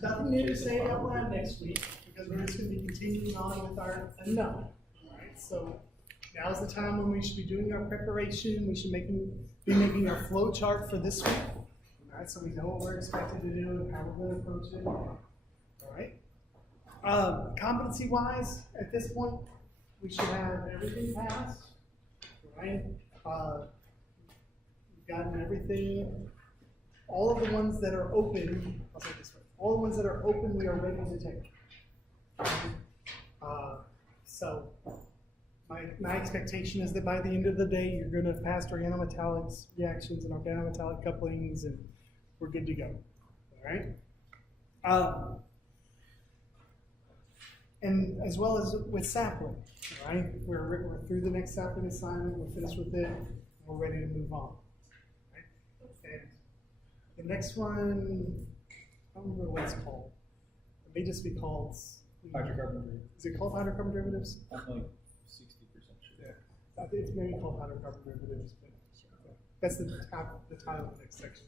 there's nothing new to say about lab next week because we're just going to be continuing on with our unknown. All right, so now's the time when we should be doing our preparation. We should be making our flow chart for this week. All right, so we know what we're expected to do and how we're going to approach it. All right. Competency-wise, at this point, we should have everything passed. Right? We've gotten everything. All of the ones that are open, I'll say it this way, all the ones that are open, we are ready to take. So my expectation is that by the end of the day, you're going to have passed organometallics reactions and organometallic couplings, and we're good to go. All right? And as well as with sapling, right? We're through the next sapling assignment, we're finished with it, and we're ready to move on. Right? And the next one, I don't remember what it's called. It may just be called Hydrocarbon derivatives. Is it called hydrocarbon derivatives? I'm like 60% sure. Yeah, I think it's maybe called hydrocarbon derivatives, but that's the title of the next section.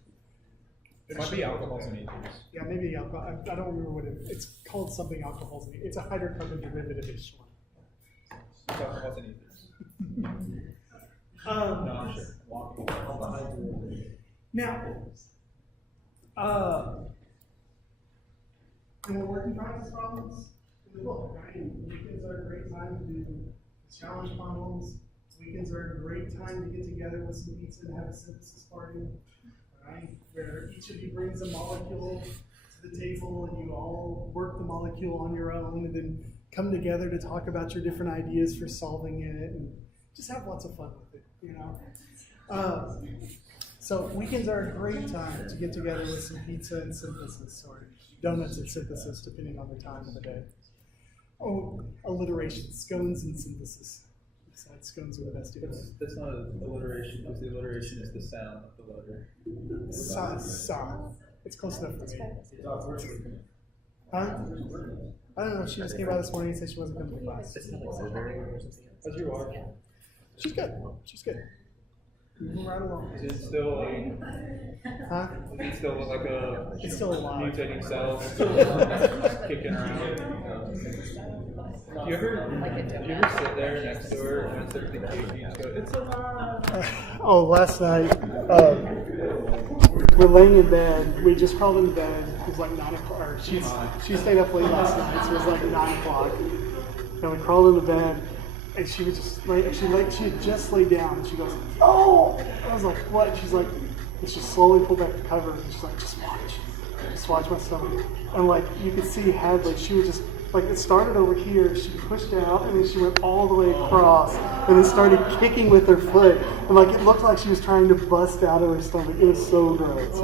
It might be alcohols and ethers. Yeah, maybe alcohol. I don't remember what it's called. Something alcohols. It's a hydrocarbon derivative-ish one. It's alcohols and ethers. No, I'm sure. Now, and we're working practice problems in the book, right? Weekends are a great time to do challenge problems. Weekends are a great time to get together with some pizza and have a synthesis party, right? Where each of you brings a molecule to the table and you all work the molecule on your own and then come together to talk about your different ideas for solving it and just have lots of fun with it, you know? So weekends are a great time to get together with some pizza and synthesis, or donuts and synthesis, depending on the time of the day. Oh, alliteration, scones and synthesis. Besides, scones are the best to eat. That's not alliteration, because the alliteration is the sound of the letter. Sa. It's close enough for me. Huh? I don't know. She just came out this morning and said she wasn't coming to class. How's your water? She's good. She's good. Moving right along. Is it still Huh? Does it still look like a It's still alive. mutating cell kicking around? Do you ever sit there next to her and it's everything and you just go, it's alive? Oh, last night, we're laying in bed. We just crawled into bed. It was like 9 o'clock. Or she stayed up late last night, so it was like 9 o'clock. And we crawled into bed, and she was just she had just laid down, and she goes, "Oh!" I was like, "What?" She's like, and she slowly pulled back the covers, and she's like, "Just watch my stomach." And like you could see Hadley, she was just like, it started over here, she pushed out, and then she went all the way across, and then started kicking with her foot, and like it looked like she was trying to bust out of her stomach. It was so gross.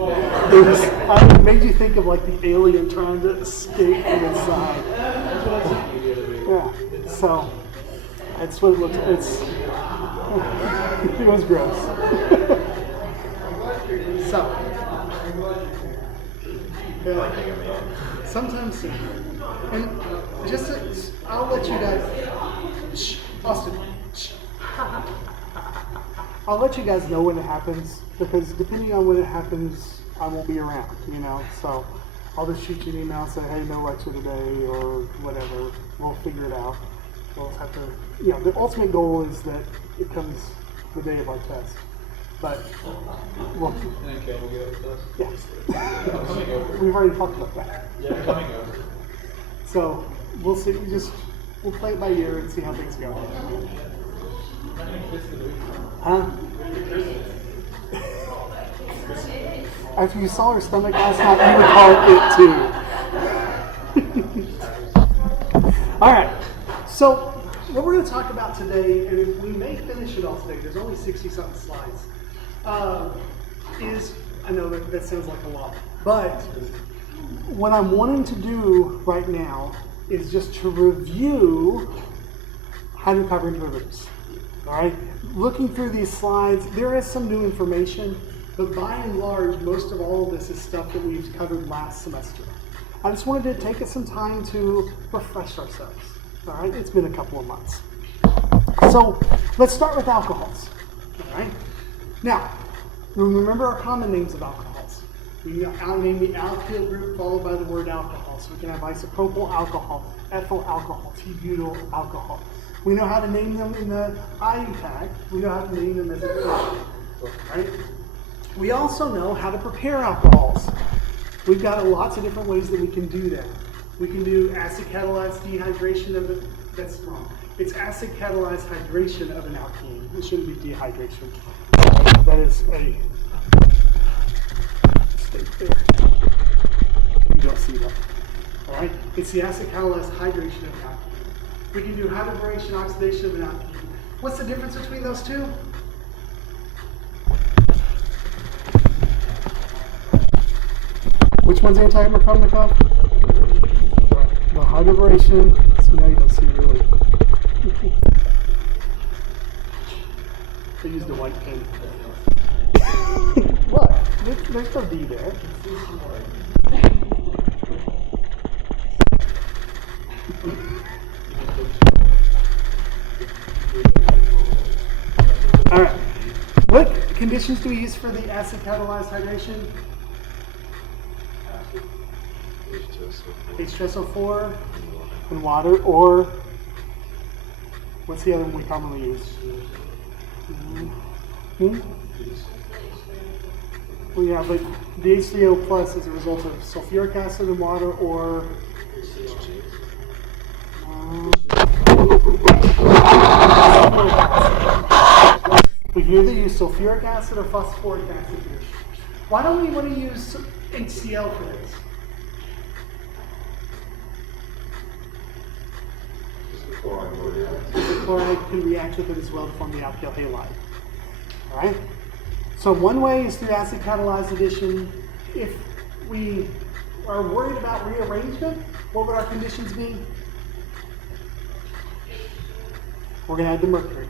It made you think of like the alien trying to escape from inside. Yeah, so that's what it looked like. It was gross. So, sometime soon. And just I'll let you guys, shh, Austin, shh. I'll let you guys know when it happens, because depending on when it happens, I won't be around, you know, so I'll just shoot you an email and say, hey, no lecture today, or whatever. We'll figure it out. We'll have to, you know, the ultimate goal is that it comes the day of our test. But, well, And then Kale will go with us. yeah. I'm coming over. We've already talked about that. Yeah, I'm coming over. So we'll see. We'll play it by ear and see how things go. Huh? After you saw her stomach last night, you would call it too. All right. So what we're going to talk about today, and we may finish it all today. There's only 60-something slides. I know that sounds like a lot, but what I'm wanting to do right now is just to review hydrocarbon derivatives. All right, looking through these slides, there is some new information, but by and large, most of all of this is stuff that we've covered last semester. I just wanted to take some time to refresh ourselves. All right, it's been a couple of months. So let's start with alcohols. All right, now remember our common names of alcohols. We name the alkyl group followed by the word alcohol. So we can have isopropyl alcohol, ethyl alcohol, T-butyl alcohol. We know how to name them in the IUPAC. We know how to name them as a group, right? We also know how to prepare alcohols. We've got lots of different ways that we can do that. We can do acid catalyzed dehydration of it. That's wrong. It's acid catalyzed hydration of an alkene. It shouldn't be dehydration. That is a mistake there. You don't see that. All right? It's the acid catalyzed hydration of an alkene. We can do hydrogenation oxidation of an alkene. What's the difference between those two? Which one's anti-Markovnikov? The hydrogenation. So now you don't see it really. I used a white pen. What? There's no D there. All right. What conditions do we use for the acid catalyzed hydration? H2SO4 and water, or what's the other one we commonly use? Well, yeah, but the H3O plus is a result of sulfuric acid and water, or we can either use sulfuric acid or phosphoric acid here. Why don't we want to use HCl for this? The chloride can react with it as well to form the alkyl halide. All right. So one way is through acid catalyzed addition. If we are worried about rearrangement, what would our conditions be? We're going to add the mercury.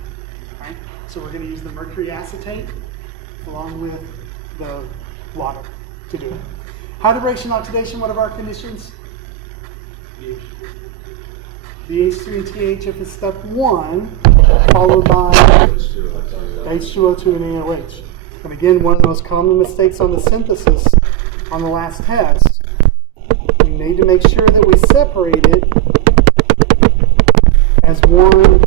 All right. So we're going to use the mercury acetate along with the water to do it. Hydrogenation oxidation. What are our conditions? The H3 and THF is step 1, followed by H2O2 and AOH. And again, one of the most common mistakes on the synthesis on the last test, we need to make sure that we separate it as one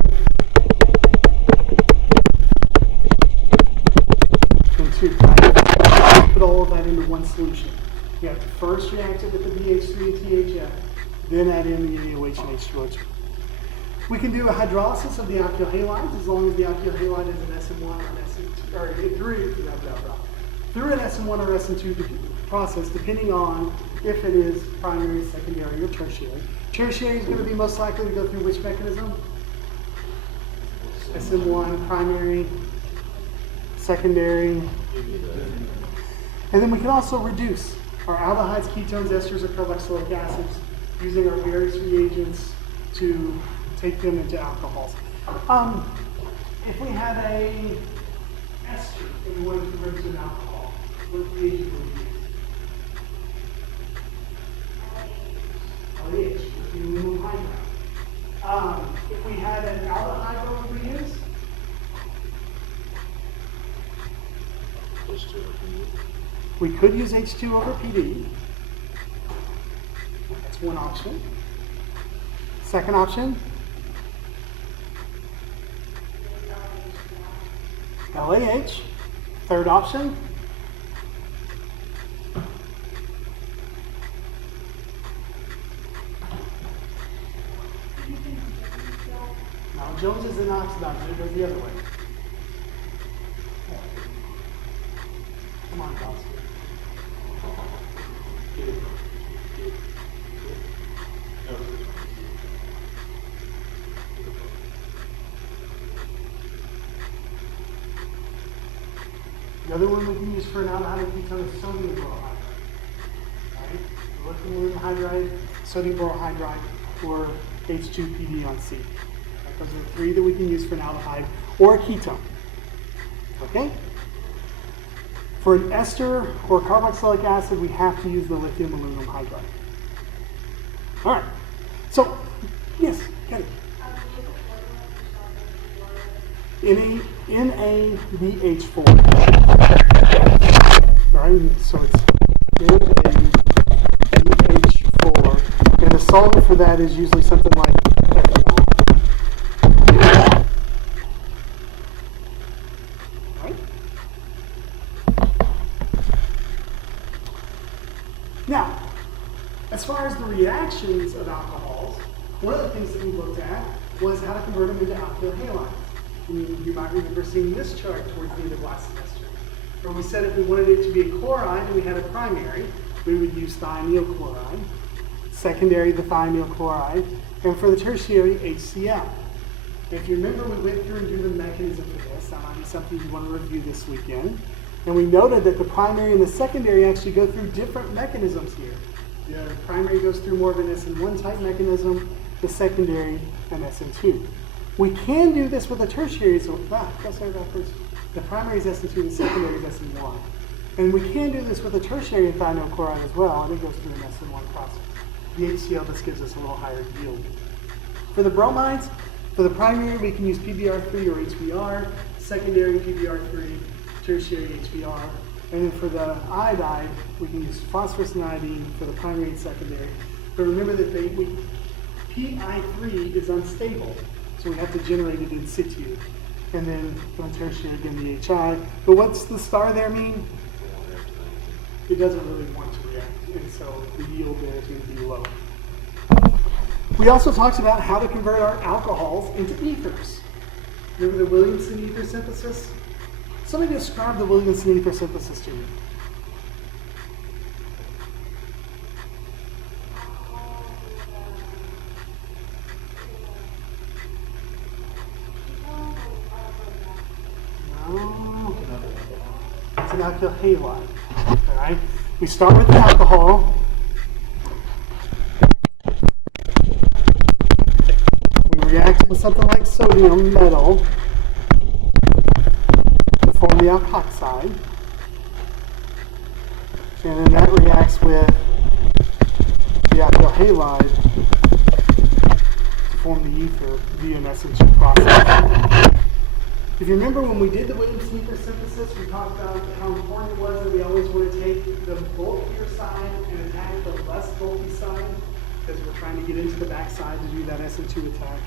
and two. Put all of that into one solution. You have to first react it with the BH3 and THF, then add in the AOH and H2O2. We can do a hydrolysis of the alkyl halides as long as the alkyl halide is an SM1 or an SM2, or through an SM1 or SM2 process, depending on if it is primary, secondary, or tertiary. Tertiary is going to be most likely to go through which mechanism? SM1, primary, secondary. And then we can also reduce our aldehydes, ketones, esters, or carboxylic acids using our various reagents to take them into alcohols. If we had a ester and we wanted to convert it to an alcohol, what reagent would we use? LAH, lithium hydride. If we had an aldehyde, what would we use? We could use H2 over PD. That's one option. Second option, LAH. Third option, now Jones is an oxidizer, it goes the other way. Come on, guys. The other one we can use for an aldehyde ketone is sodium borohydride. Right? Lithium aluminum hydride, sodium borohydride, or H2PD on C. Right? Those are three that we can use for an aldehyde or a ketone. Okay? For an ester or carboxylic acid, we have to use the lithium aluminum hydride. All right. So, yes, get it. NaBH4. Right? So it's solvent for that is usually something like ethanol. Right? Now, as far as the reactions of alcohols, one of the things that we looked at was how to convert them into alkyl halides. You might remember seeing this chart towards the end of last semester, where we said if we wanted it to be a chloride and we had a primary, we would use thionyl chloride, secondary the thionyl chloride, and for the tertiary, HCl. If you remember, we went through and drew the mechanism for this. That might be something you want to review this weekend. And we noted that the primary and the secondary actually go through different mechanisms here. The primary goes through more of an SN1 type mechanism, the secondary an SN2. We can do this with a tertiary, so the primary is SN2, the secondary is SN1. And we can do this with a tertiary thionyl chloride as well, and it goes through an SN1 process. The HCl just gives us a little higher yield. For the bromides, for the primary, we can use PBr3 or HBr, secondary PBr3, tertiary HBr, and then for the iodide, we can use phosphorus and iodine for the primary and secondary. But remember that Pi3 is unstable, so we have to generate it in situ. And then for the tertiary, again, the HI. But what's the star there mean? It doesn't really want to react, and so the yield there is going to be low. We also talked about how to convert our alcohols into ethers. Remember the Williamson ether synthesis? Somebody describe the Williamson ether synthesis to me. No. It's an alkyl halide. All right. We start with the alcohol. We react with something like sodium metal to form the alkoxide. And then that reacts with the alkyl halide to form the ether via an SN2 process. If you remember when we did the Williamson ether synthesis, we talked about how important it was that we always want to take the bulkier side and attack the less bulky side, because we're trying to get into the backside to do that SN2 attack.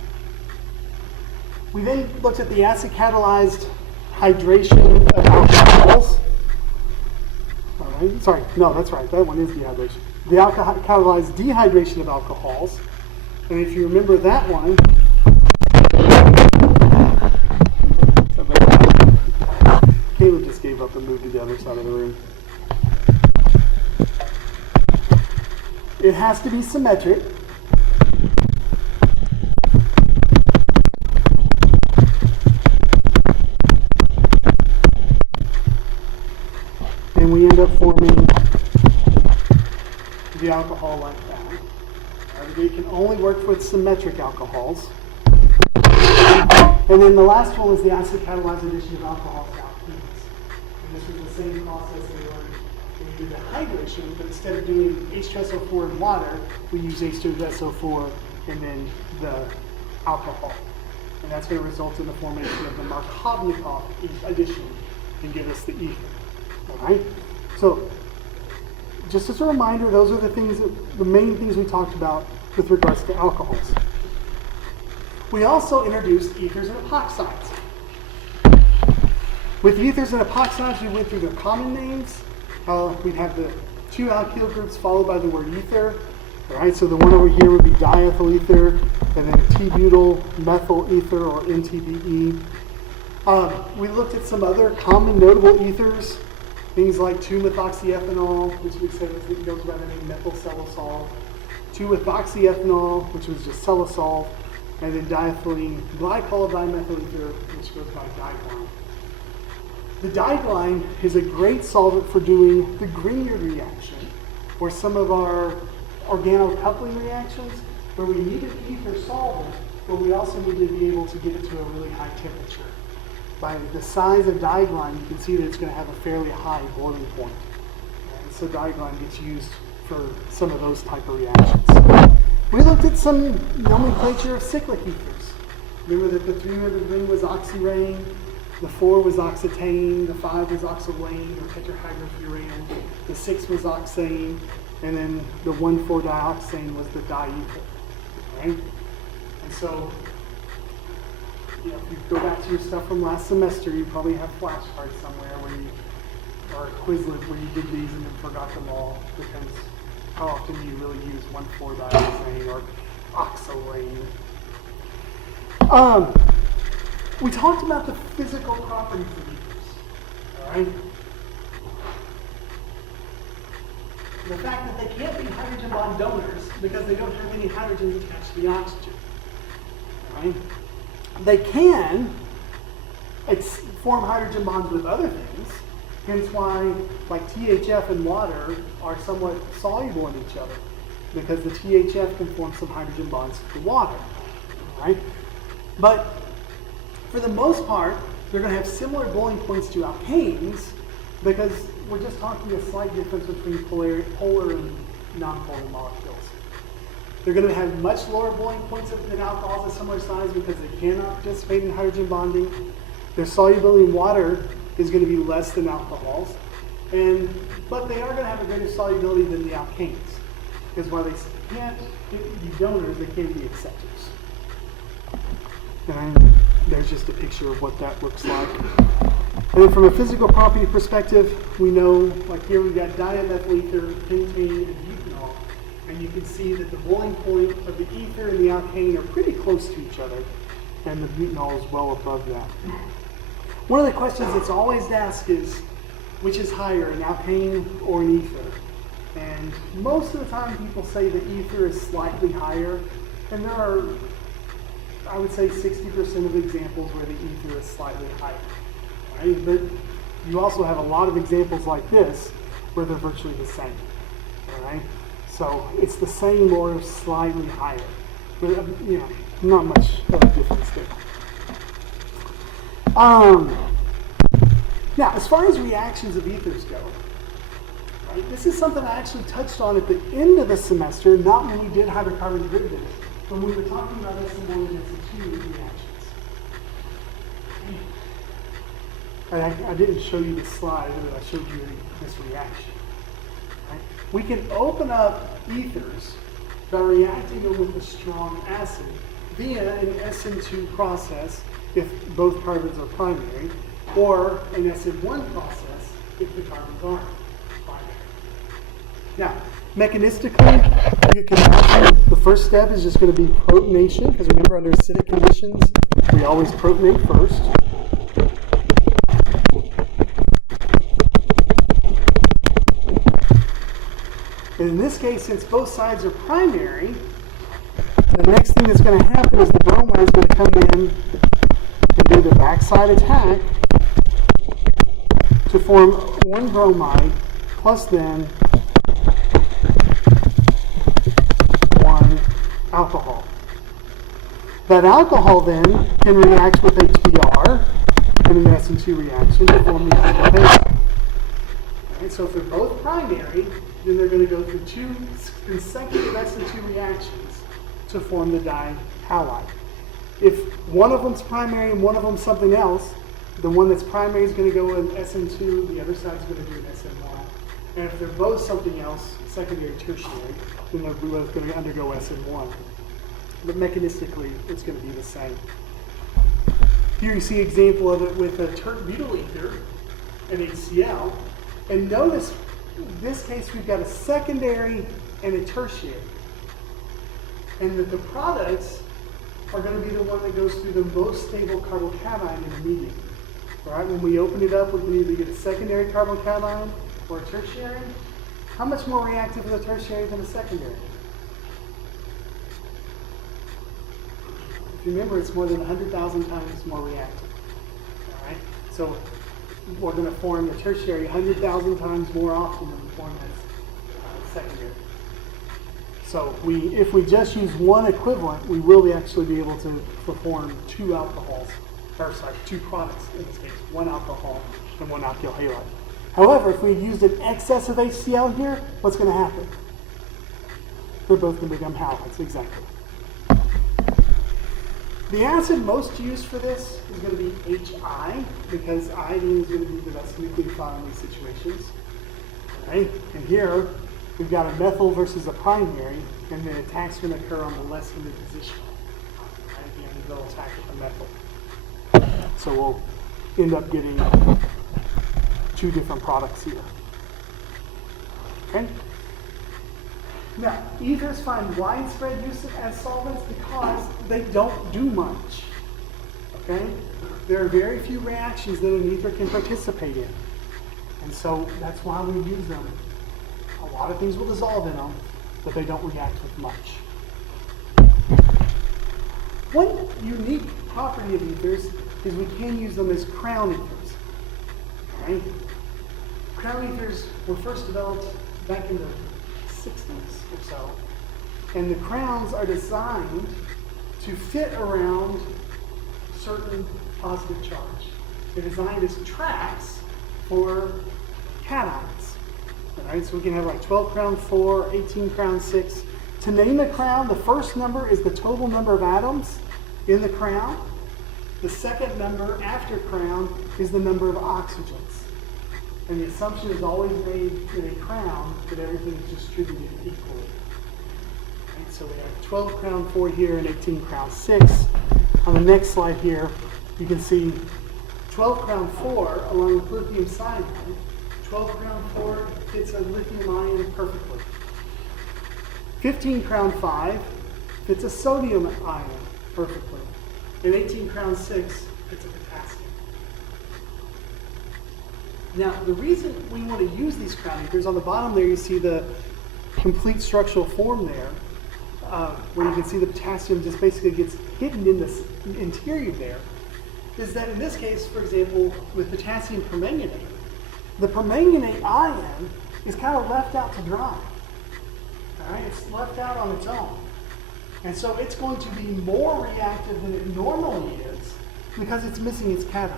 We then looked at the acid-catalyzed hydration of alcohols. All right, sorry, no, that's right, that one is dehydration. The alcohol-catalyzed dehydration of alcohols. And if you remember that one, Caleb just gave up and moved to the other side of the room. It has to be symmetric. And we end up forming the alcohol like that. We can only work with symmetric alcohols. And then the last one is the acid-catalyzed addition of alcohols to alkenes. And this was the same process we learned when we did the hydration, but instead of doing H2SO4 and water, we use H2SO4 and then the alcohol. And that's going to result in the formation of the Markovnikov addition and give us the ether. All right? So, just as a reminder, those are the main things we talked about with regards to alcohols. We also introduced ethers and epoxides. With ethers and epoxides, we went through their common names. We'd have the two alkyl groups followed by the word ether. All right, so the one over here would be diethyl ether, and then T-butyl methyl ether, or NTBE. We looked at some other common notable ethers, things like 2-methoxyethanol, which we said goes by the name methylcellosol, 2-ethoxyethanol, which was just cellosol, and then diethylene glycol dimethyl ether, which goes by diglyne. The diglyne is a great solvent for doing the Grignard reaction, or some of our organocoupling reactions, where we need an ether solvent, but we also need to be able to get it to a really high temperature. By the size of diglyne, you can see that it's going to have a fairly high boiling point. And so diglyne gets used for some of those type of reactions. We looked at some nomenclature of cyclic ethers. Remember that the 300 ring was oxyrane, the 4 was oxetane, the 5 was oxolane or tetrahydrofuran, the 6 was oxane, and then the 1,4-dioxane was the diethyl, right? And so, you know, if you go back to your stuff from last semester, you probably have flashcards somewhere where you, or Quizlet where you did these and then forgot them all, because how often do you really use 1,4-dioxane or oxalane? We talked about the physical properties of ethers, all right? The fact that they can't be hydrogen bond donors because they don't have any hydrogens attached to the oxygen, all right? They can form hydrogen bonds with other things, hence why like THF and water are somewhat soluble in each other, because the THF can form some hydrogen bonds with the water, right? But for the most part, they're going to have similar boiling points to alkanes, because we're just talking a slight difference between polar and non-polar molecules. They're going to have much lower boiling points than alcohols of similar size because they cannot participate in hydrogen bonding. Their solubility in water is going to be less than alcohols, but they are going to have a greater solubility than the alkanes, because while they can't be donors, they can be acceptors. And there's just a picture of what that looks like. And then from a physical property perspective, we know, like here we've got dimethyl ether, pentane, and butanol. And you can see that the boiling point of the ether and the alkane are pretty close to each other, and the butanol is well above that. One of the questions that's always asked is, which is higher, an alkane or an ether? And most of the time people say the ether is slightly higher, and there are, I would say, 60% of examples where the ether is slightly higher. Right? But you also have a lot of examples like this where they're virtually the same. All right? So it's the same or slightly higher. But, you know, not much of a difference there. Now, as far as reactions of ethers go, right, this is something I actually touched on at the end of the semester, not when we did hydrocarbon derivatives, when we were talking about SN1 and SN2 reactions. I didn't show you the slide, but I showed you this reaction. Right? We can open up ethers by reacting them with a strong acid via an SN2 process if both carbons are primary, or an SN1 process if the carbons aren't primary. Now, mechanistically, you can the first step is just going to be protonation, because remember under acidic conditions, we always protonate first. And in this case, since both sides are primary, the next thing that's going to happen is the bromide is going to come in and do the backside attack to form one bromide plus then one alcohol. That alcohol then can react with HBr in an SN2 reaction to form the alkyl halide. Right, so if they're both primary, then they're going to go through two consecutive SN2 reactions to form the dihalide. If one of them's primary and one of them's something else, the one that's primary is going to go in SN2, the other side is going to do an SN1. And if they're both something else, secondary, tertiary, then they're both going to undergo SN1. But mechanistically, it's going to be the same. Here you see an example of it with a tert-butyl ether, an HCl. And notice, in this case, we've got a secondary and a tertiary. And that the products are going to be the one that goes through the most stable carbocation in the medium. Right? When we open it up, we can either get a secondary carbocation or a tertiary. How much more reactive is a tertiary than a secondary? If you remember, it's more than 100,000 times more reactive. All right? So we're going to form the tertiary 100,000 times more often than we form as secondary. So if we just use one equivalent, we will actually be able to perform two alcohols, or sorry, two products in this case, one alcohol and one alkyl halide. However, if we used an excess of HCl here, what's going to happen? They're both going to become halides, exactly. The acid most used for this is going to be HI, because iodine is going to be the best nucleophile in these situations. All right? And here, we've got a methyl versus a primary, and the attack's going to occur on the less limited position. Right? Again, they'll attack with the methyl. So we'll end up getting two different products here. Okay? Now, ethers find widespread use as solvents because they don't do much. Okay? There are very few reactions that an ether can participate in. And so that's why we use them. A lot of things will dissolve in them, but they don't react with much. One unique property of ethers is we can use them as crown ethers. Right? Crown ethers were first developed back in the 60s or so. And the crowns are designed to fit around certain positive charge. They're designed as traps for cations. Right? So we can have like 12 crown 4, 18 crown 6. To name a crown, the first number is the total number of atoms in the crown. The second number after crown is the number of oxygens. And the assumption is always made in a crown that everything is distributed equally. Right? So we have 12 crown 4 here and 18 crown 6. On the next slide here, you can see 12 crown 4 along with lithium cyanide. 12 crown 4 fits a lithium ion perfectly. 15 crown 5 fits a sodium ion perfectly. And 18 crown 6 fits a potassium. Now, the reason we want to use these crown ethers, on the bottom there you see the complete structural form there, where you can see the potassium just basically gets hidden in the interior there, is that in this case, for example, with potassium permanganate, the permanganate ion is kind of left out to dry. All right? It's left out on its own. And so it's going to be more reactive than it normally is because it's missing its cation.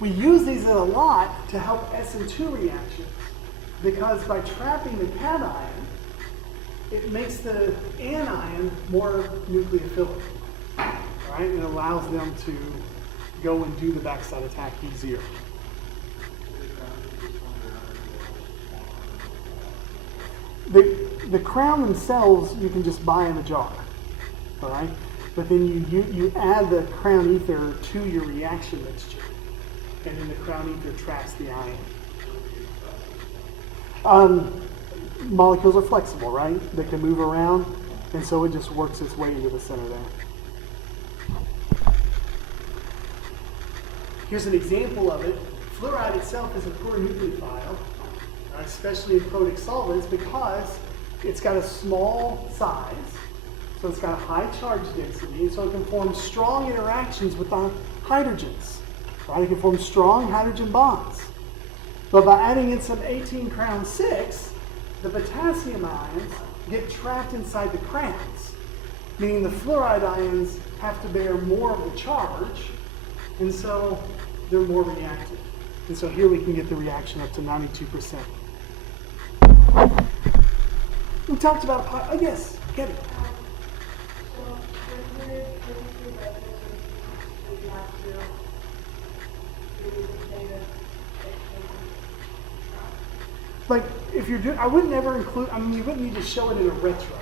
We use these a lot to help SN2 reactions because by trapping the cation, it makes the anion more nucleophilic. Right? And it allows them to go and do the backside attack easier. The crown themselves you can just buy in a jar, all right? But then you add the crown ether to your reaction mixture, and then the crown ether traps the ion. Molecules are flexible, right? They can move around, and so it just works its way into the center there. Here's an example of it. Fluoride itself is a poor nucleophile, especially in protic solvents, because it's got a small size, so it's got a high charge density, and so it can form strong interactions with the hydrogens. Right? It can form strong hydrogen bonds. But by adding in some 18 crown 6, the potassium ions get trapped inside the crowns, meaning the fluoride ions have to bear more of the charge, and so they're more reactive. And so here we can get the reaction up to 92%. We talked about, yes, get it. Like, if you're doing, I wouldn't ever include, I mean, you wouldn't need to show it in a retro.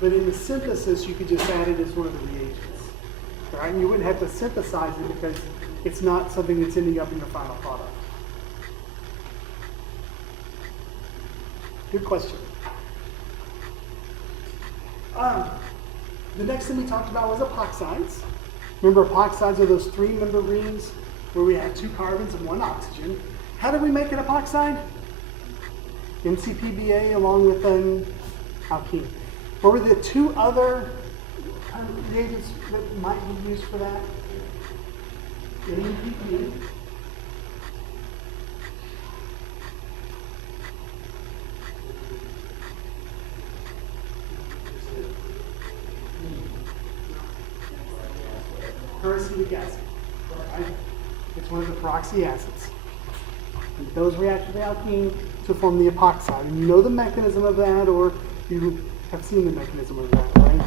But in the synthesis, you could just add it as one of the reagents. All right? And you wouldn't have to synthesize it because it's not something that's ending up in your final product. Good question. The next thing we talked about was epoxides. Remember, epoxides are those 3-member rings where we have 2 carbons and 1 oxygen. How do we make an epoxide? MCPBA along with an alkene. What were the 2 other reagents that might be used for that? NEPP. Peracetic acid. Right? It's one of the peroxy acids. And those react with the alkene to form the epoxide. And you know the mechanism of that, or you have seen the mechanism of that, right?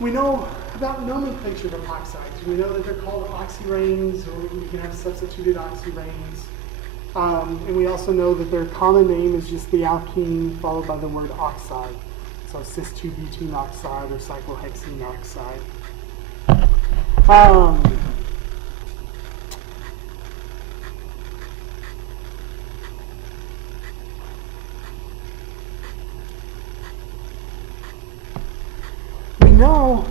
We know about nomenclature of epoxides. We know that they're called oxyranes, or we can have substituted oxyranes. And we also know that their common name is just the alkene followed by the word oxide. So cis-2-butene oxide or cyclohexene oxide. We know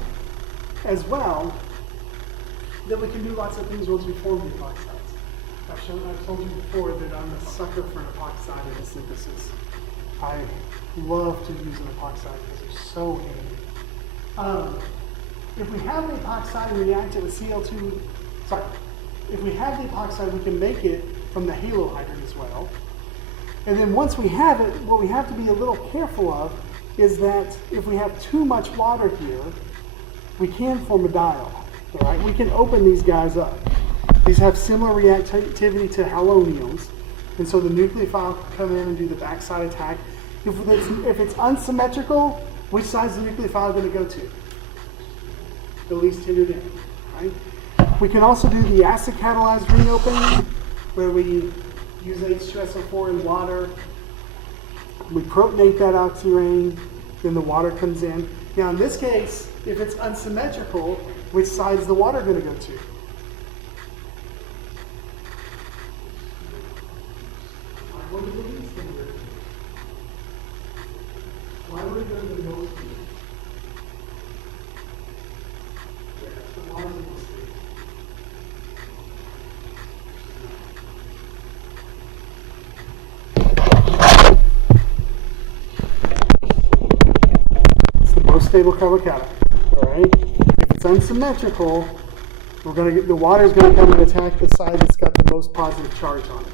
as well that we can do lots of things once we form the epoxides. I've told you before that I'm a sucker for an epoxide in the synthesis. I love to use an epoxide because they're so handy. If we have the epoxide and react it with Cl2, if we have the epoxide, we can make it from the halohydride as well. And then once we have it, what we have to be a little careful of is that if we have too much water here, we can form a diol. Right? We can open these guys up. These have similar reactivity to haloniums, and so the nucleophile can come in and do the backside attack. If it's unsymmetrical, which side is the nucleophile going to go to? The least hindered end. Right? We can also do the acid catalyzed ring opening, where we use H2SO4 in water. We protonate that oxyring, then the water comes in. Now in this case, if it's unsymmetrical, which side is the water going to go to? Why would it go to the most hindered? It's the most stable carbocation. All right. If it's unsymmetrical, we're going to get the water is going to come and attack the side that's got the most positive charge on it.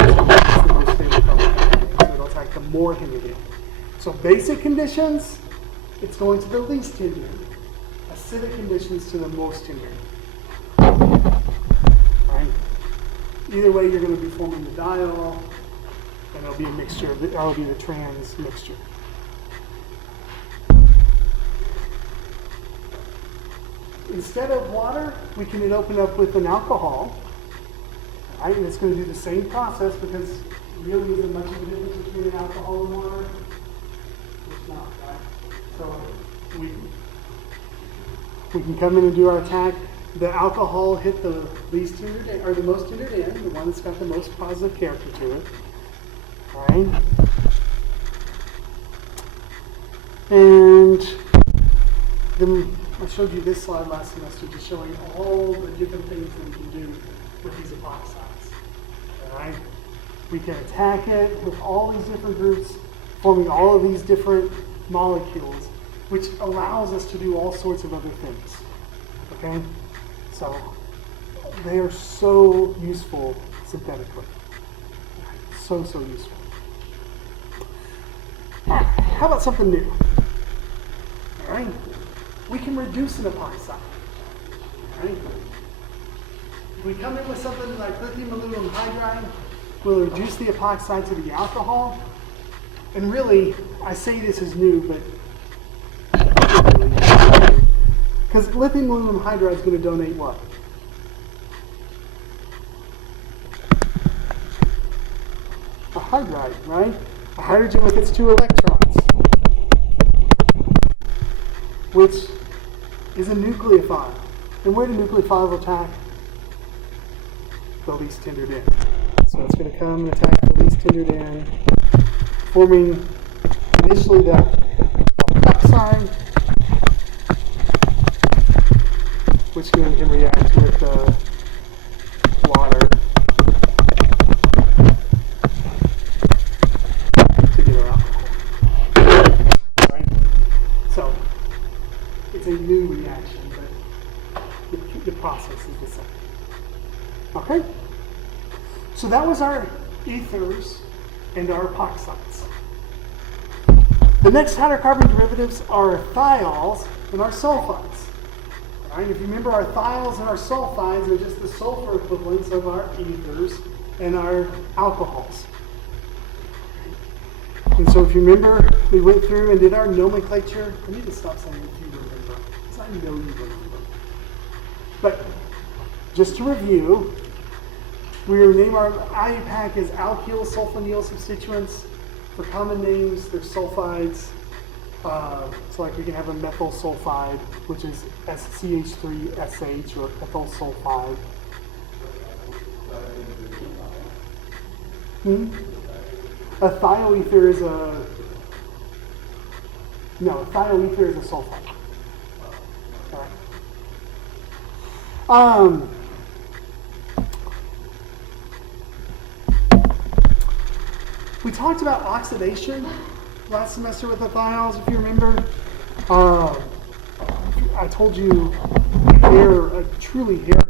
All right? It's the most stable carbocation. So it'll attack the more hindered end. So basic conditions, it's going to the least hindered. Acidic conditions to the most hindered. Right? Either way, you're going to be forming the diol, and it'll be a mixture. That'll be the trans mixture. Instead of water, we can open up with an alcohol. Right? And it's going to do the same process because really isn't much of a difference between an alcohol and water. It's not, right? So we can come in and do our attack. The alcohol hit the least hindered end, or the most hindered end, the one that's got the most positive character to it. All right. And then I showed you this slide last semester, just showing all the different things that we can do with these epoxides. All right. We can attack it with all these different groups, forming all of these different molecules, which allows us to do all sorts of other things. Okay? So they are so useful synthetically. So useful. All right, how about something new? All right. We can reduce an epoxide. All right. If we come in with something like lithium aluminum hydride, we'll reduce the epoxide to the alcohol. And really, I say this is new, but because lithium aluminum hydride is going to donate what? A hydride, right? A hydrogen with its 2 electrons, which is a nucleophile. And where do nucleophiles attack? The least hindered end. So it's going to come and attack the least hindered end, forming initially the oxide, which then can react with water to get our alcohol. Right? So it's a new reaction, but the process is the same. Okay? So that was our ethers and our epoxides. The next hydrocarbon derivatives are our thiols and our sulfides. All right, if you remember, our thiols and our sulfides are just the sulfur equivalents of our ethers and our alcohols. And so if you remember, we went through and did our nomenclature. I need to stop saying if you remember, because I know you remember. But just to review, We rename our IUPAC as alkyl sulfonyl substituents. For common names, they're sulfides. So like we can have a methyl sulfide, which is SCH3SH or ethyl sulfide. A thioether is a sulfide. All right. We talked about oxidation last semester with the thiols, if you remember. I told you a truly hair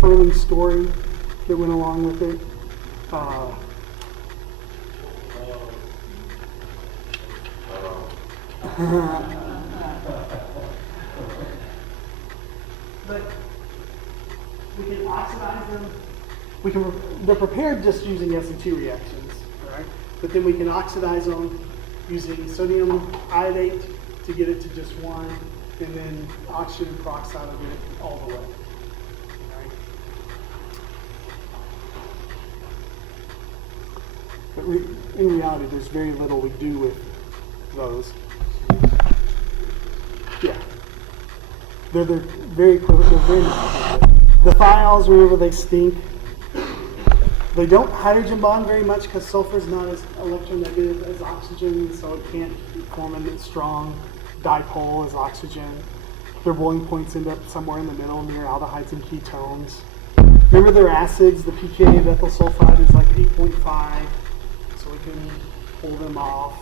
curling story that went along with it. But we can oxidize them. They're prepared just using SN2 reactions, right? But then we can oxidize them using sodium iodate to get it to just 1, and then oxygen peroxide of it all the way. Right? But in reality, there's very little we do with those. Yeah. They're very close. They're very much. The thiols, remember, they stink. They don't hydrogen bond very much because sulfur is not as electronegative as oxygen, so it can't form a strong dipole as oxygen. Their boiling points end up somewhere in the middle near aldehydes and ketones. Remember their acids, the pKa of ethyl sulfide is like 8.5, so we can pull them off.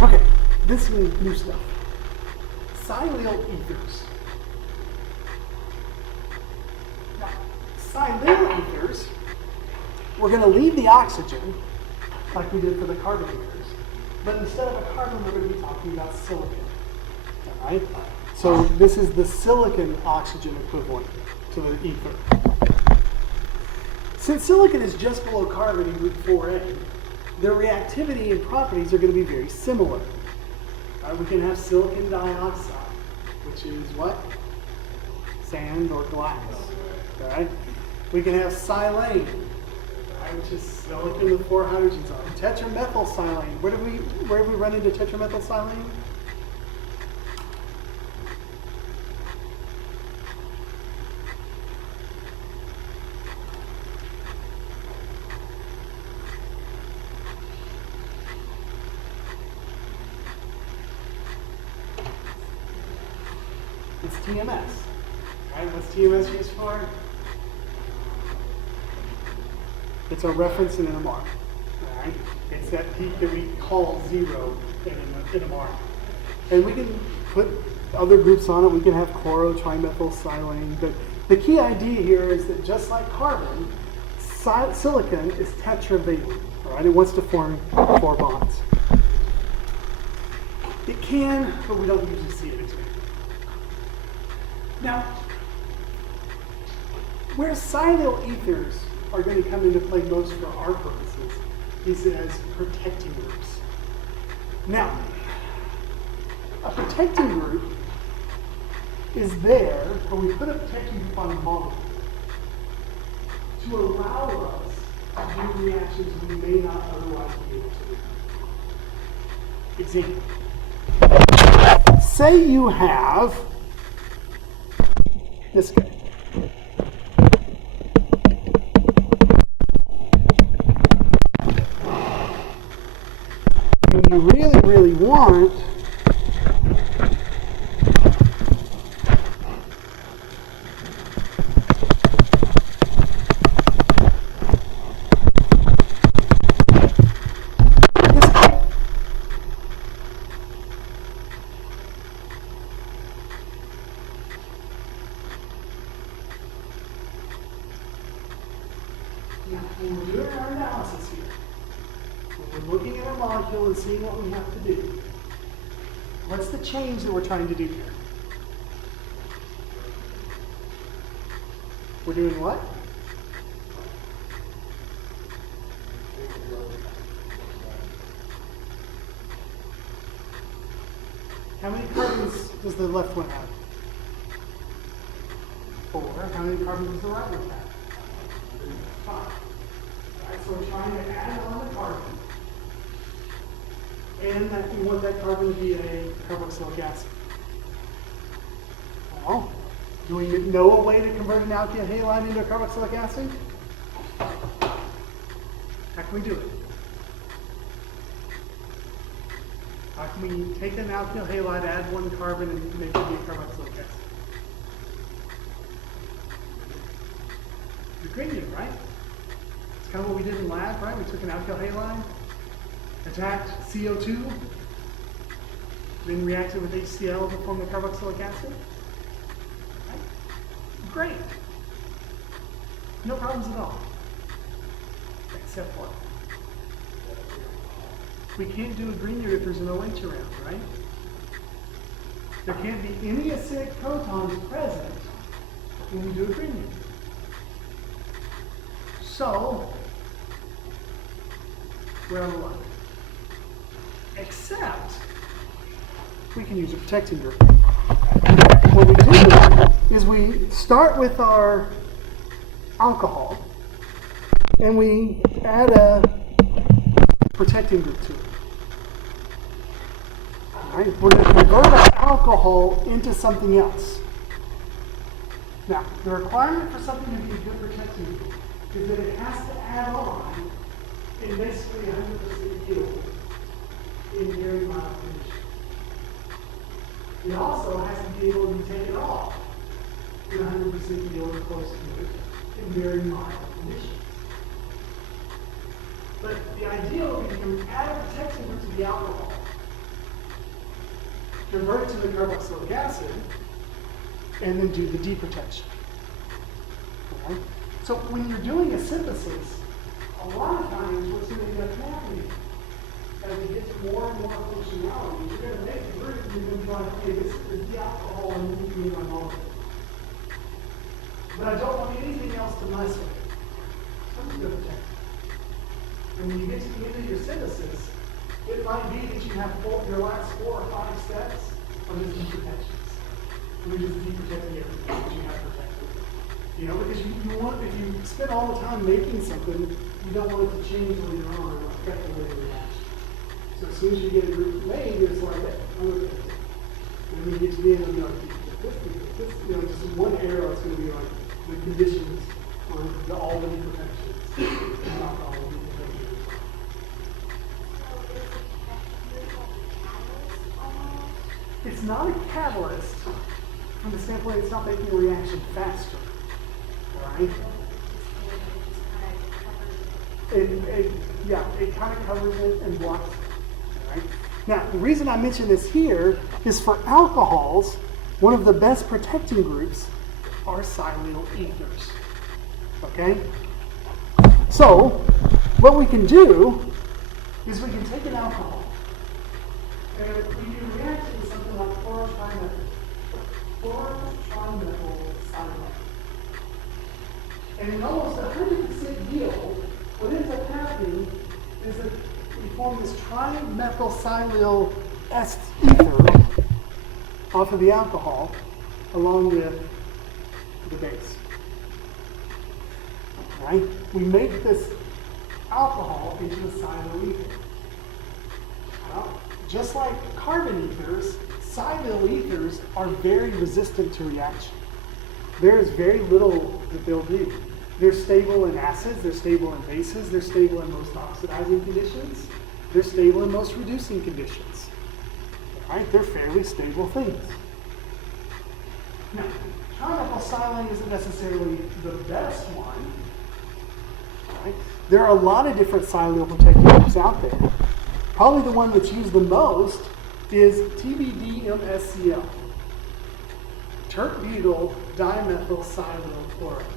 Okay, this is new stuff. Silyl ethers. Now, silyl ethers, we're going to leave the oxygen like we did for the carbon ethers, but instead of a carbon, we're going to be talking about silicon. All right? So this is the silicon oxygen equivalent to the ether. Since silicon is just below carbon in group 4A, their reactivity and properties are going to be very similar. We can have silicon dioxide, which is what? Sand or glass. Right? We can have silane, which is silicon with 4 hydrogens on it. Tetramethylsilane. Where have we run into tetramethylsilane? It's TMS. Right? What's TMS used for? It's a reference in NMR. Right? It's that peak that we call 0 in NMR. And we can put other groups on it. We can have chloro-trimethylsilane. But the key idea here is that just like carbon, silicon is tetravalent. Right? It wants to form 4 bonds. It can, but we don't usually see it. Now, where silyl ethers are going to come into play most for our purposes is as protecting groups. Now, a protecting group is there where we put a protecting group on a molecule to allow us to do reactions we may not otherwise be able to do. Example. Say you have this guy. And you really, really want this guy. Now, when we're doing our analysis here, when we're looking at our molecule and seeing what we have to do, what's the change that we're trying to do here? We're doing what? How many carbons does the left one have? water, how many carbons does the right one have? 5. All right, so we're trying to add on the carbon. And that we want that carbon to be a carboxylic acid. Well, do we know a way to convert an alkyl halide into a carboxylic acid? How can we do it? How can we take an alkyl halide, add 1 carbon, and make it be a carboxylic acid? The gradient, right? It's kind of what we did in lab, right? We took an alkyl halide, attacked CO2, then reacted with HCl to form the carboxylic acid. Right? Great. No problems at all. Except what? We can't do a Grignard if there's an OH around, right? There can't be any acidic protons present when we do a Grignard. So, we're out of luck. Except, we can use a protecting group. What we do is we start with our alcohol, and we add a protecting group to it. All right, we're going to convert our alcohol into something else. Now, the requirement for something to be a good protecting group is that it has to add on in basically 100% yield in very mild conditions. It also has to be able to be taken off in 100% yield or close to it in very mild conditions. But the ideal is you can add a protection group to the alcohol, convert it to the carboxylic acid, and then do the deprotection. Okay? So when you're doing a synthesis, a lot of times what's going to end up happening as it gets more and more functionality, you're going to make a group and you're going to be like, okay, this is the alcohol and moving on all of it. But I don't want anything else to mess with it. So I'm just going to protect it. And when you get to the end of your synthesis, it might be that you have your last 4 or 5 steps are just deprotections. We're just deprotecting everything that you have protected. You know, because you want, if you spend all the time making something, you don't want it to change later on or affect the way it reacts. So as soon as you get a group made, it's like, oh, okay. And when you get to the end, it'll be like, this, you know, just one arrow, it's going to be like the conditions for all the protections. Not all the protections. It's not a catalyst from the standpoint it's not making a reaction faster. Right? It kind of covers it and blocks it. Right? Now, the reason I mention this here is for alcohols, one of the best protecting groups are silyl ethers. Okay? So, what we can do is we can take an alcohol and we can react it with something like chlorotrimethyl silane. And in almost 100% yield, what ends up happening is that we form this trimethylsilyl ether off of the alcohol along with the base. Right? We make this alcohol into a silyl ether. Well, just like carbon ethers, silyl ethers are very resistant to reaction. There is very little that they'll do. They're stable in acids, they're stable in bases, they're stable in most oxidizing conditions, they're stable in most reducing conditions. Right? They're fairly stable things. Now, trimethylsilane isn't necessarily the best one. Right? There are a lot of different silyl protecting groups out there. Probably the one that's used the most is TBD-MSCl. Tert-butyl dimethyl silyl chloride.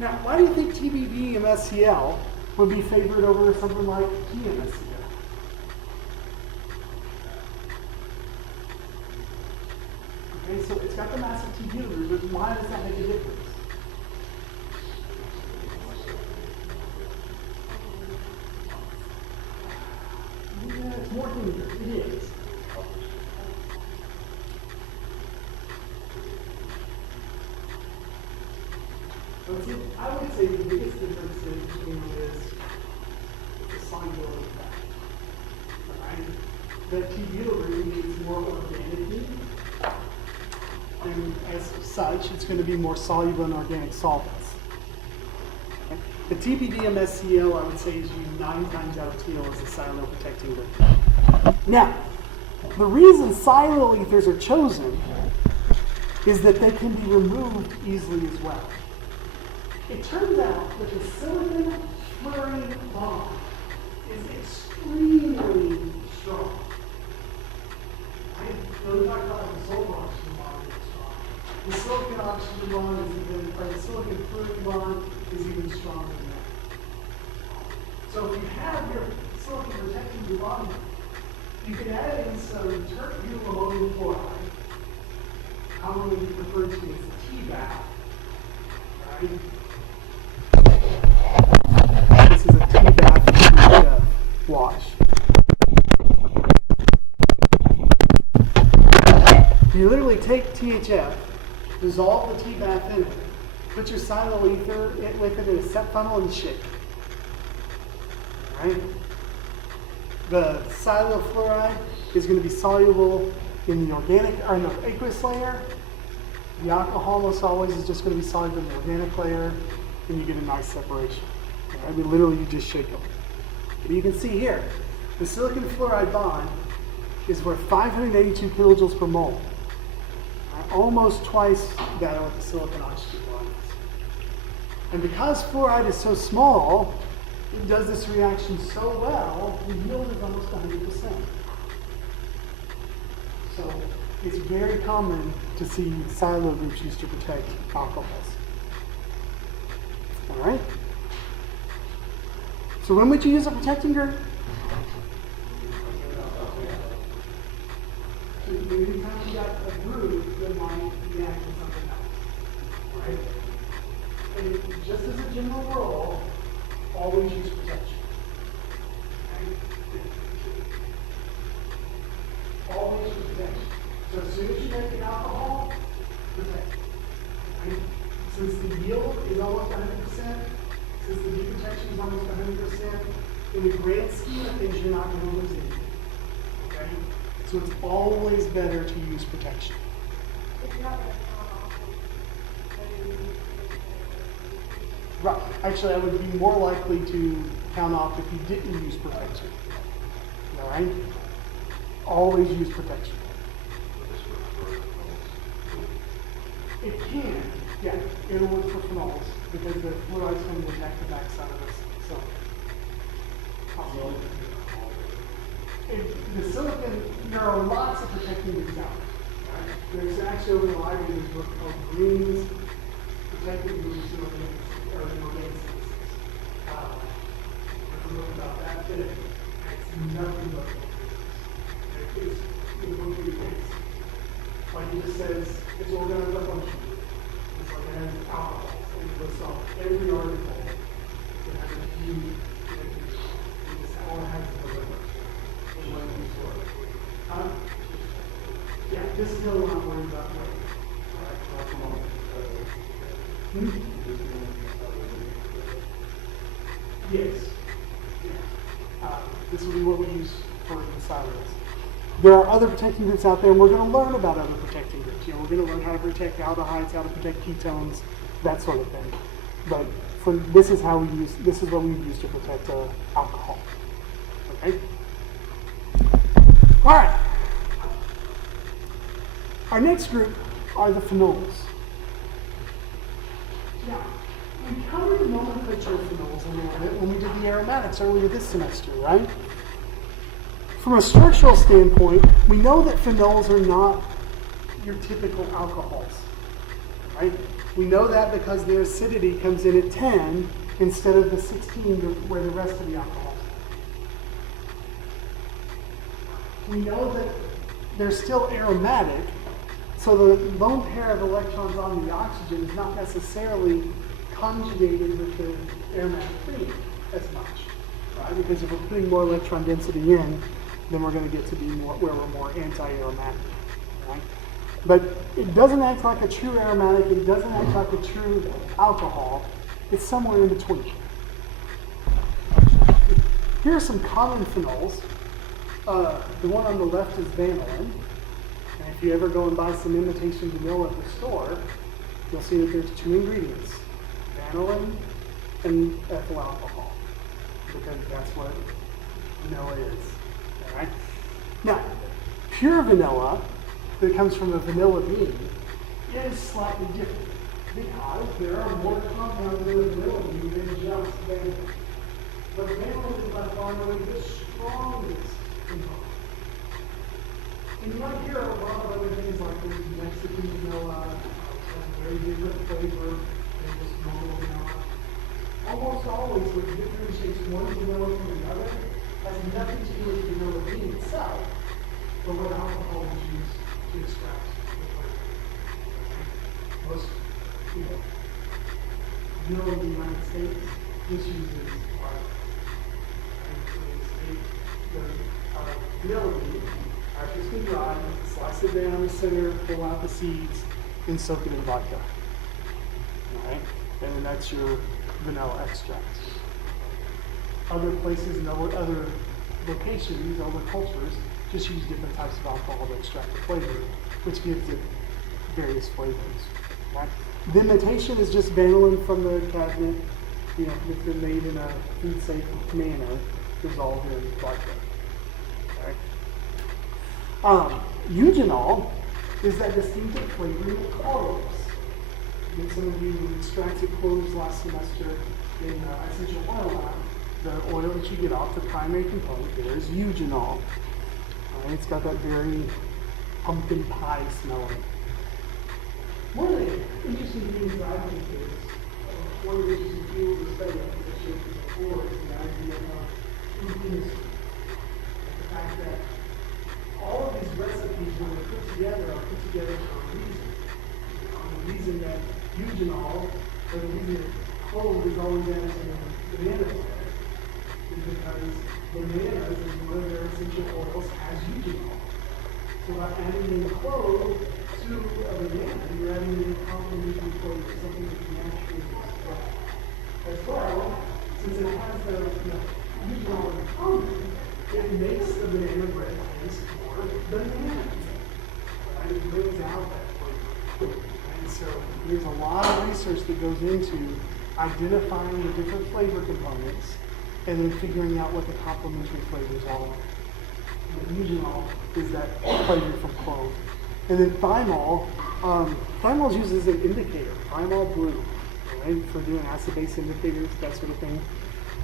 Now, why do you think TBD-MSCl would be favored over something like TMSCl? Okay, so it's got the massive T-butyl group, but why does that make a difference? Yeah, it's more thinner. It is. I would say the biggest difference between them is the solubility factor. Right? The T-butyrate is more organic, and as such, it's going to be more soluble in organic solvents. Okay? The TBD-MSCL, I would say, is used 9 times out of 10 as a siloprotecting group. Now, the reason silyl ethers are chosen is that they can be removed easily as well. It turns out that the silicon fluorine bond is extremely strong. Right? So we talked about the sulfur oxygen bond is strong. The silicon oxygen bond is even, or the silicon fluorine bond is even stronger than that. So if you have your silicon protecting your bond, you can add in some terpbutyl ammonium fluoride, commonly referred to as the T-bath, right? This is a T-bath wash. You literally take THF, dissolve the T-bath in it, put your silyl ether with it in a set funnel and shake. Right? The silyl fluoride is going to be soluble in the organic or the aqueous layer. The alcohol almost always is just going to be soluble in the organic layer, and you get a nice separation. Right? You just shake them. But you can see here, the silicon fluoride bond is worth 582 kilojoules per mole. Right? Almost twice that of what the silicon oxygen bond is. And because fluoride is so small, it does this reaction so well, the yield is almost 100%. So it's very common to see silyl groups used to protect alcohols. All right? So when would you use a protecting group? Anytime you got a group that might react to something else. Right? And just as a general rule, always use protection. Okay? Always use protection. So as soon as you make an alcohol, protect it. Right? Since the yield is almost 100%, since the deprotection is almost 100%, in the grand scheme of things, you're not going to lose anything. Okay? So it's always better to use protection. Right. Actually, I would be more likely to count off if you didn't use protection. All right? Always use protection. It can, yeah, it'll work for phenols because the fluoride's going to attack the backside of this. So, the silicon, there are lots of protecting groups out there. Right? There's actually over the library, there's a book called Green's Protecting Groups in Organic Synthesis. There's a book about that today. It's nothing but it's the book you face. Like he just says, it's organic function. It's like it has alcohol. It lists off every article that has a few connectors. It just all has the liver. Yeah, this is the one I'm worried about. Yes. Yeah. This will be what we use for the silos. There are other protecting groups out there, and we're going to learn about other protecting groups. You know, we're going to learn how to protect aldehydes, how to protect ketones, that sort of thing. But this is how we use. This is what we use to protect alcohol. Okay. All right. Our next group are the phenols. Now, we covered the nomenclature of phenols a little bit when we did the aromatics earlier this semester, right? From a structural standpoint, we know that phenols are not your typical alcohols, right? We know that because their acidity comes in at 10 instead of the 16 where the rest of the alcohols are. We know that they're still aromatic, so the lone pair of electrons on the oxygen is not necessarily conjugated with the aromatic premium as much, right? Because if we're putting more electron density in, then we're going to get to be more where we're more anti-aromatic, right? But it doesn't act like a true aromatic, it doesn't act like a true alcohol. It's somewhere in between. Here are some common phenols. The one on the left is vanillin. And if you ever go and buy some imitation vanilla at the store, you'll see that there's two ingredients, vanillin and ethyl alcohol, because that's what vanilla is. All right? Now, pure vanilla that comes from a vanilla bean is slightly different because there are more compounds in a vanilla bean than just vanilla. But vanilla is by far and away the strongest component. And you might hear a lot of other things like this Mexican vanilla, has a very different flavor than just normal vanilla. Almost always what differentiates one vanilla from another has nothing to do with the vanilla bean itself, but what alcohol is used to extract the flavor. Most, vanilla in the United States just uses water. The vanilla bean, after it's been dried, slice it down the center, pull out the seeds, and soak it in vodka. All right? And then that's your vanilla extract. Other places and other locations, other cultures, just use different types of alcohol to extract the flavor, which gives it various flavors. Okay? The imitation is just vanillin from the cabinet, it's been made in a food-safe manner, dissolved in vodka. Okay? Eugenol is that distinctive flavoring of cloves. I think some of you extracted cloves last semester in essential oil lab. The oil that you get off, the primary component there is eugenol. It's got that very pumpkin pie smell in it. One of the interesting things that I think is, one of the interesting fields of study I think I showed you before is the idea of food chemistry. The fact that all of these recipes, when they're put together, are put together for a reason. The reason that eugenol, or the reason that clove is always added to the banana bread, is because bananas is one of their essential oils has eugenol. So by adding in clove to a banana, you're adding in complementary flavor, something that naturally works well. As well, since it has the eugenol in common, it makes the banana bread taste more banana. Right? It brings out that flavor. And so there's a lot of research that goes into identifying the different flavor components and then figuring out what the complementary flavors are. The eugenol is that flavor from clove. And then thymol, thymol is used as an indicator, thymol blue, right? For doing acid-base indicators, that sort of thing.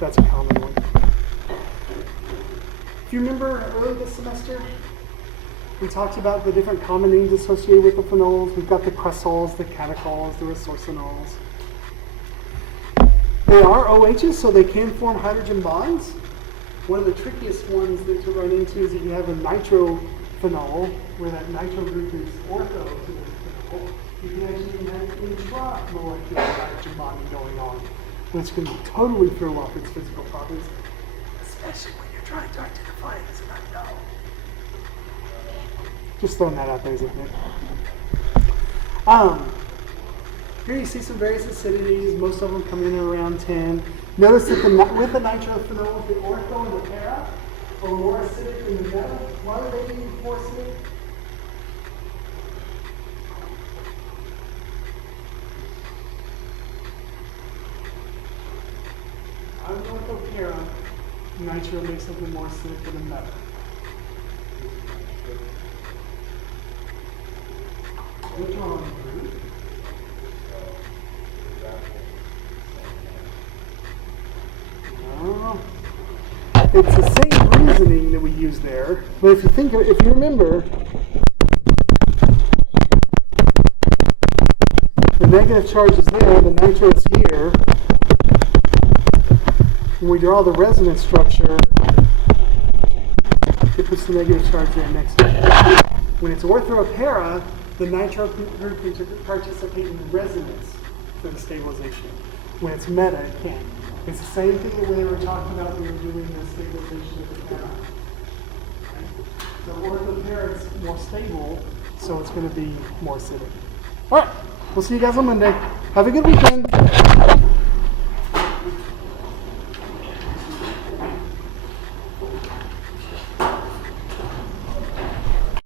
That's a common one. If you remember earlier this semester, we talked about the different common names associated with the phenols. We've got the cresols, the catechols, the resorcinols. They are OHs, so they can form hydrogen bonds. One of the trickiest ones to run into is if you have a nitrophenol, where that nitro group is ortho to the phenol, you can actually have intramolecular hydrogen bonding going on, which can totally throw off its physical properties, especially when you're trying to identify it as an unknown. Just throwing that out there as a hint. Here you see some various acidities. Most of them come in around 10. Notice that with the nitrophenol, the ortho and the para are more acidic than the meta. Why are they being more acidic? On the ortho para, nitro makes something more acidic than the meta. Which one? It's the same reasoning that we use there, but if you remember, the negative charge is there, the nitro is here. When we draw the resonance structure, it puts the negative charge there next to it. When it's ortho-para, the nitro group can participate in the resonance for the stabilization. When it's meta, it can't. It's the same thing that we were talking about when we were doing the stabilization of the para. The ortho-para is more stable, so it's going to be more sitting. All right, we'll see you guys on Monday. Have a good weekend.